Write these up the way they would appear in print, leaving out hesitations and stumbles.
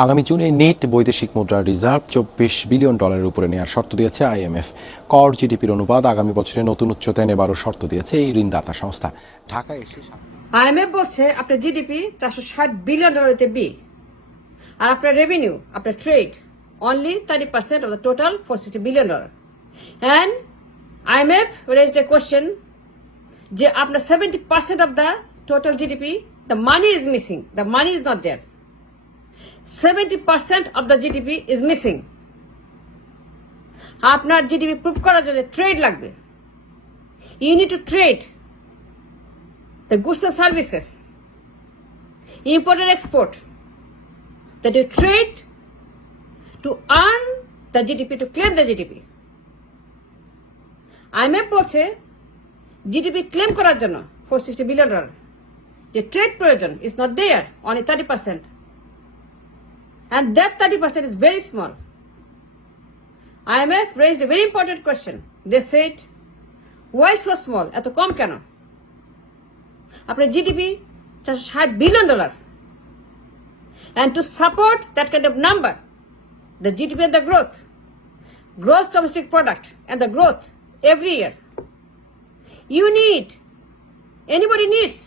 আগামী জুনে নেট বৈদেশিক মুদ্রার রিজার্ভ $24 বিলিয়ন উপরে নেওয়ার শর্ত দিয়েছে আইএমএফ। কর জিডিপির অনুপাত আগামী বছরে নতুন উচ্চতায় নেবারও শর্ত দিয়েছে এই ঋণদাতা সংস্থা। ঢাকায় এসে আইএমএফ বলছে আপনার জিডিপি $460 বিলিয়ন বি, আর আপনার রেভিনিউ, আপনার trade only 30% of the total $460 billion. And IMF raised a question যে আপনার 70% of the total GDP, the money is missing, the money is not there. 70% of the GDP is missing. আপনার GDP prove করার জন্য ট্রেড লাগবে। You need to trade the goods and services, import and export, that you trade to earn the GDP, to claim the GDP. IMF বলছে GDP claim করার জন্য $460 বিলিয়ন যে ট্রেড প্রয়োজন is not there, only 30%. And that 30% is very small. IMF raised a very important question. They said, why so small? এত কম কেন? আপনার জিডিপি $460 billion, and to support that kind of number, the GDP and the growth, gross domestic product and the growth every year, anybody needs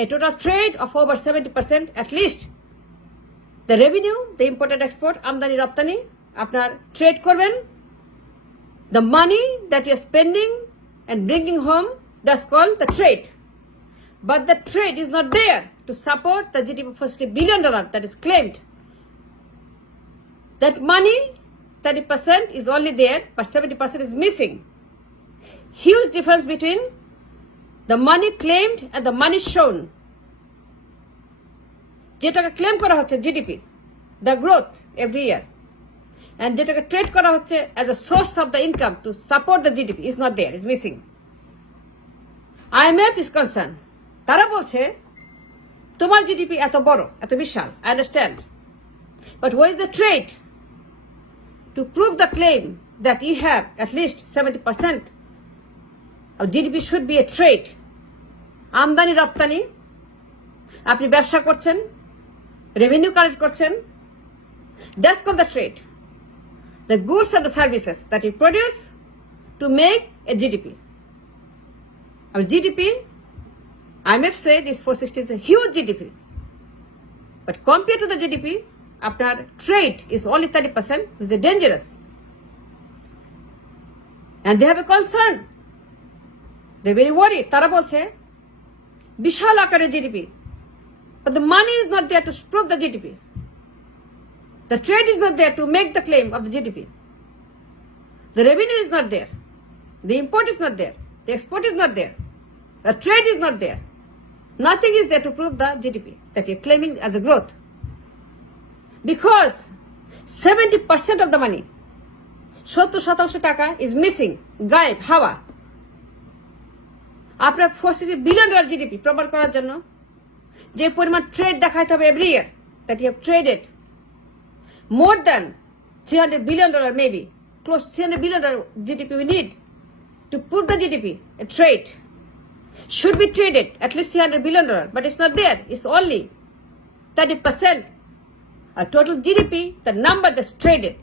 a total trade of over 70% at least. The revenue, the import and export, আমদানি রপ্তানি, আপনার ট্রেড করবেন, the money that you're spending and bringing home, that's called the trade. But the trade is not there to support the GDP of $460 billion that is claimed. That money, 30% is only there, but 70% is missing. Huge difference between the money claimed and the money shown. যেটাকে ক্লেম করা হচ্ছে GDP, the growth every year, and যেটাকে ট্রেড করা হচ্ছে as a source of the income to support the GDP is not there, is missing. IMF is concerned. তারা বলছে তোমার জিডিপি এত বড়, এত বিশাল, I understand, but where is the trade to prove the claim that you have at least 70% of GDP should be a trade? আমদানি রপ্তানি, আপনি ব্যবসা করছেন, রেভিনিউ কালেক্ট করছেন, that's called the trade. The goods and the services that you produce to make a GDP. Our GDP, IMF said, is $460, is a huge GDP. But compared to the GDP, after trade is only 30%, which is dangerous. And they have a concern. They're very worried. তারা বলছে বিশাল আকারের GDP, but the money is not there to prove the GDP. The trade is not there to make the claim of the GDP. The revenue is not there. The import is not there. The export is not there. The trade is not there. Nothing is there to prove the GDP that you're claiming as a growth. Because 70% of the money, 70% টাকা is missing, গায়েব, হাওয়া। আপনার $460 billion GDP প্রমাণ করার জন্য যে পরিমাণ ট্রেড দেখাইতে হবে every year, that you have traded more than $300 billion, maybe close to $300 billion GDP we need to put the GDP, a trade should be traded at least $300 billion, but it's not there. It's only 30% of total GDP, the number that's traded.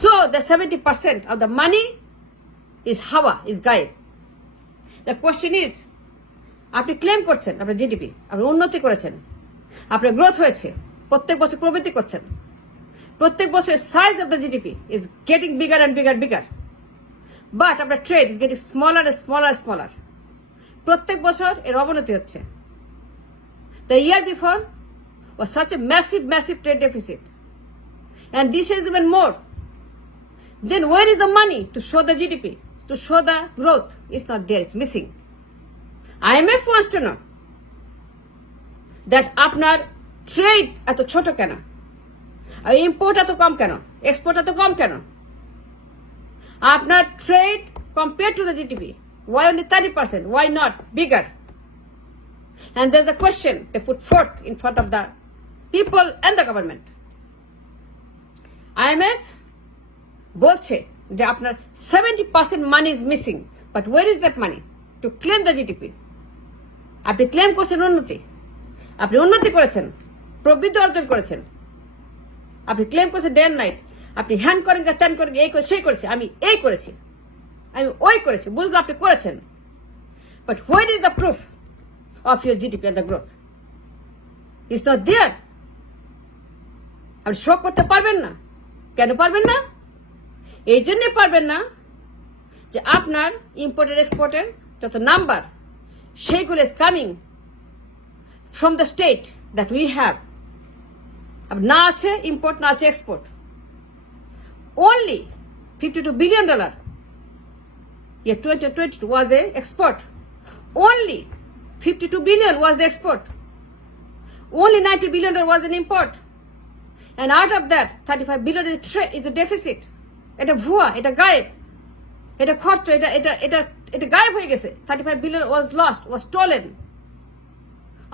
So the 70% of the money is hawa, is gaib. The question is, আপনি ক্লেম করছেন আপনার জিডিপি, আপনি উন্নতি করেছেন, আপনার গ্রোথ হয়েছে, প্রত্যেক বছর প্রবৃদ্ধি করছেন, প্রত্যেক বছর size of the GDP is getting bigger and bigger bigger, but আপনার trade is getting smaller and smaller smaller. প্রত্যেক বছর এর অবনতি হচ্ছে। The year before was such a massive trade deficit, and this year is even more. Then where is the money to show the GDP, to show the growth? It's not there, it's missing. IMF wants to know that আপনার ট্রেড এত ছোট কেন, আর ইম্পোর্ট এত কম কেন, এক্সপোর্ট এত কম কেন? আপনার trade compare to the GDP, why only 30%? Why not bigger? And there's a question they put forth in front of the people and the government. IMF বলছে যে আপনার 70% money is missing, but where is that money to claim the GDP? আপনি ক্লেম করছেন উন্নতি, আপনি উন্নতি করেছেন, প্রবৃদ্ধি অর্জন করেছেন, আপনি ক্লেম করছেন ডে অ্যান্ড নাইট, আপনি হ্যান্ড করেন ত্যান করেন, এই করে সেই করেছে, আমি এই করেছি, আমি ওই করেছি, বুঝলাম আপনি করেছেন। But what is the proof of your GDP and the growth? It's not there. আপনি শো করতে পারবেন না। কেন পারবেন না? এই জন্য পারবেন না যে আপনার ইম্পোর্টের এক্সপোর্টের যত নাম্বার, সেইগুলো is coming from the state that we have. না আছে ইম্পোর্ট, না আছে export. Only $52 billion year 2022 was a export. Only 52 billion was the export. Only $90 billion was an import. And out of that, 35 billion is a deficit. এটা ভুয়া, এটা গায়েব, এটা খরচ, এটা গায়েব হয়ে গেছে। 35 billion was lost, was stolen.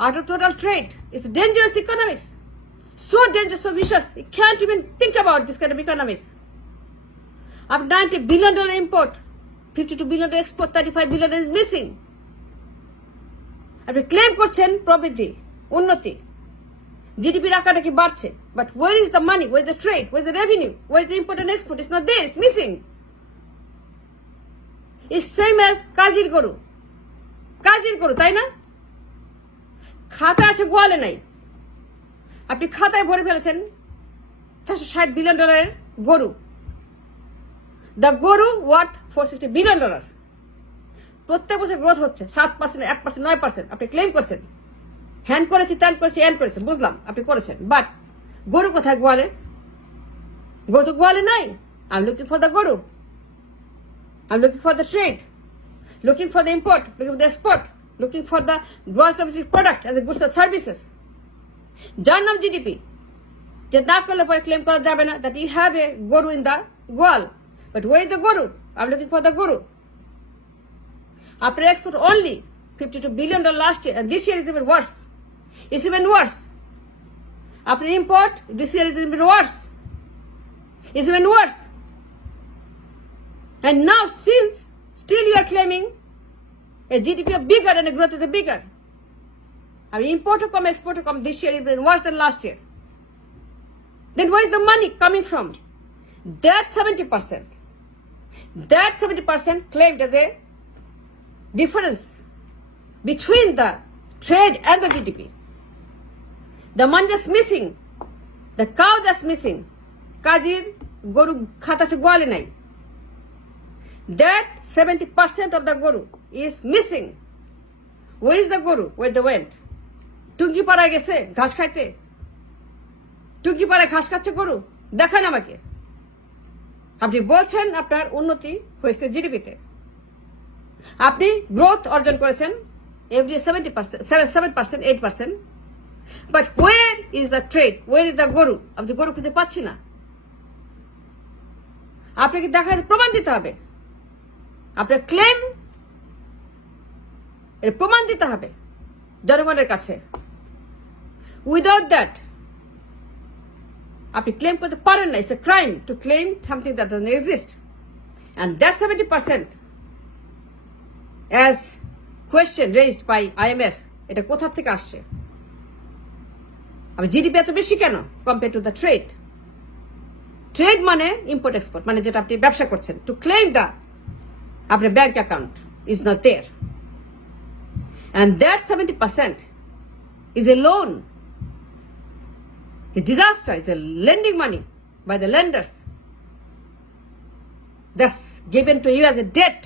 Out of total trade, it's dangerous economics. So dangerous, so vicious. You can't even think about this kind of economics. Up $90 billion import, $52 billion export, $35 billion is missing. আপনি ক্লেম করছেন প্রবৃদ্ধি, উন্নতি, জিডিপির আকারটা কি বাড়ছে, but where is the money, where is the trade, where is the revenue, where is the import and export? It's not there, it's missing. It's same as কাজের গরু, তাই না? খাতা আছে, গোয়ালে নাই। আপনি খাতায় ভরে ফেলেছেন $460 billion গরু। দ্য গরু ওয়ার্থ $460 billion। প্রত্যেক বছর গ্রোথ হচ্ছে 7%, 1%, 9%। আপনি ক্লেম করছেন হ্যান্ড করেছি, ত্যান করেছি, এন্ড করেছেন, বুঝলাম আপনি করেছেন। বাট গরু কোথায়? গোয়ালে। গরু তো গোয়ালে নাই। I am looking for the goru, I am looking for the trade, looking for the import, looking for the export, looking for the gross domestic product as a goods and services, যার নাম জিডিপি। যে না করলে পরে ক্লেম করা যাবে না দ্যাট ইউ হ্যাভ এ গরু ইন দ্য গোয়াল। But where is the guru? I'm looking for the guru. After export only $52 billion last year, and this year is even worse. It's even worse. After import, this year is even worse. It's even worse. And now, since still you are claiming a GDP of bigger and a growth is a bigger. I mean, import to come, export to come. This year is even worse than last year. Then where is the money coming from? That 70%. That 70% claimed as a difference between the trade and the GDP. The money that's missing, the cow that's missing, kajir goru khata se goale nai. That 70% of the guru is missing. Where is the guru? Where the went? Tungi para gese ঘাস খাইতে, টুঙ্গি পাড়ায় ঘাস খাচ্ছে গরু, দেখান আমাকে। আপনি বলছেন আপনার উন্নতি হয়েছে জিডিপিতে, আপনি গ্রোথ অর্জন করেছেন এভরি 7%, 8%, বাট ওয়ের ইজ দ্য ট্রেড, ওয়ের ইজ দ্য গরু? আপনি গরু খুঁজে পাচ্ছি না। আপনাকে দেখার প্রমাণ দিতে হবে, আপনার ক্লেম এর প্রমাণ দিতে হবে জনগণের কাছে। উইদাউট দ্যাট আপনি ক্লেম করতে পারেন না। It's a crime to claim something that doesn't exist. And that 70% as question raised by IMF, এটা কোথা থেকে আসছে? আমি জিডিপি এত বেশি কেন compare to the trade? Trade মানে ইম্পোর্ট এক্সপোর্ট, মানে যেটা আপনি ব্যবসা করছেন। টু ক্লেম দ্য আপনার bank account is not there. And that 70% is a loan. It's disaster. It's a lending money by the lenders that's given to you as a debt.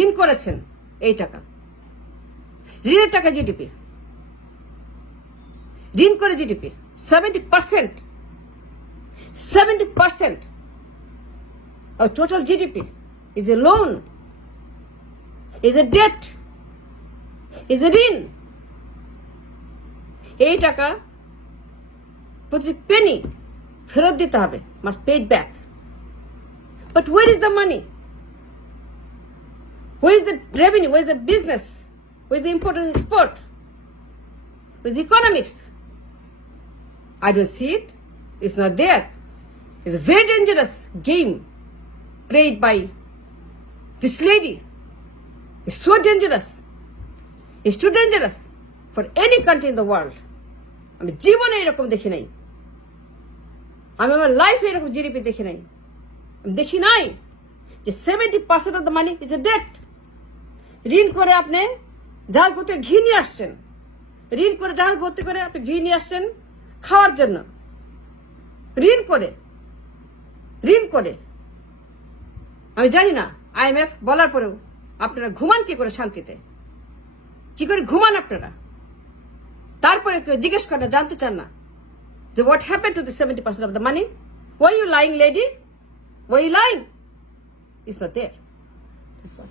ঋণ করেছেন এই টাকা, ঋণের টাকা জিডিপি, ঋণ করে জিডিপি 70% of total GDP is a loan, is a debt, is a ঋণ। এই টাকা প্রতি পেনি ফেরত দিতে হবে, must paid back. But where is the money? Where is the revenue? Where is the business? Where is the import and export? Where is the economics? I don't see it. It's not there. It's a very dangerous game played by this lady. It's so dangerous. It's too dangerous for any country in the world. আমি জীবনে এরকম দেখি নাই। আমি আমার লাইফে এরকম জিডিপি দেখি নাই, দেখি নাই যে 70% of the money is a debt. ঋণ করে আপনি জাহাজ ভর্তি ঘি নিয়ে আসছেন, ঋণ করে জাহাজ ভর্তি করে আপনি ঘি নিয়ে আসছেন খাওয়ার জন্য, ঋণ করে আমি জানি না IMF বলার পরেও আপনারা ঘুমান কি করে শান্তিতে, কি করে ঘুমান আপনারা? তারপরে কেউ জিজ্ঞেস করে জানতে চান না যে what happened to the 70% of the money? Were you lying, lady? Were you lying? It's not there. That's what.